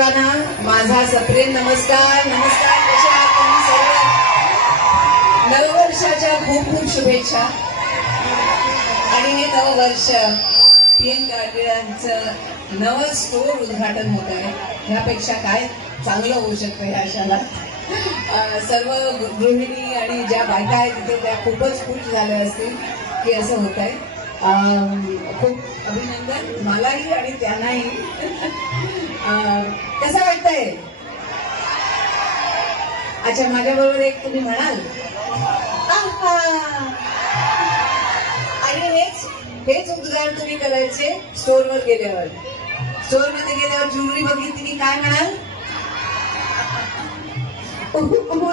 सर्वांना माझा सप्रेम नमस्कार. कसे आहात तुम्ही सर्व? नववर्षाच्या खूप खूप शुभेच्छा. आणि हे नववर्ष PN गाडगिळांचं नवं स्टोर उद्घाटन होत आहे. ह्यापेक्षा काय चांगलं होऊ शकतं ह्या क्षणात. सर्व गृहिणी आणि ज्या बायका आहेत तिथे त्या खूपच खुश झाल्या असतील की असं होत आहे. खूप अभिनंदन मलाही आणि त्यांनाही. कसं वाटतंय? अच्छा, माझ्या बरोबर एक तुम्ही म्हणाल. आणि हेच उद्गार तुम्ही करायचे स्टोअरवर गेल्यावर. स्टोअरमध्ये गेल्यावर ज्वेलरी बघितली की काय म्हणाल?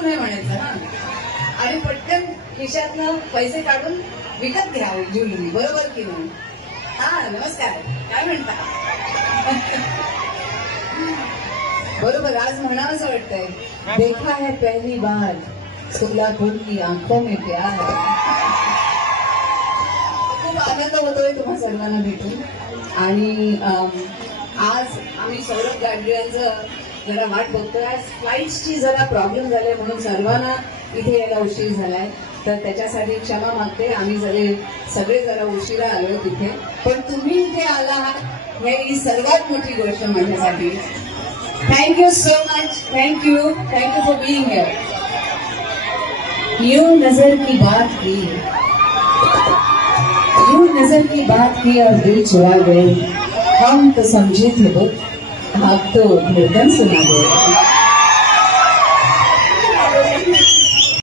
नाही म्हणायचं. आणि पटकन खिशातनं पैसे काढून विकत घ्या ज्वेलरी, बरोबर की नाही? नमस्कार, काय म्हणता? बरोबर, आज म्हणावं असं वाटतंय. देखा है पहली बार सोलापूर की आंखों में प्यार. खूप आनंद होतोय तुम्हा सर्वांना भेटून. आणि आज आम्ही सौरभ गाडगिळांचं जरा वाट बघतोय. आज फ्लाईट्सची जरा प्रॉब्लेम झाले म्हणून सर्वांना इथे यायला उशीर झालाय, तर त्याच्यासाठी क्षमा मागते. आम्ही सगळे जरा उशिरा आलोय तिथे, पण तुम्ही इथे आलात ही सर्वात मोठी गोष्ट माझ्यासाठी. Thank you so much. Thank you for being here. यूं नजर की बात की और दिल चुरा गए. हम तो समझे थे बुत, आप तो धड़कन सुना गए.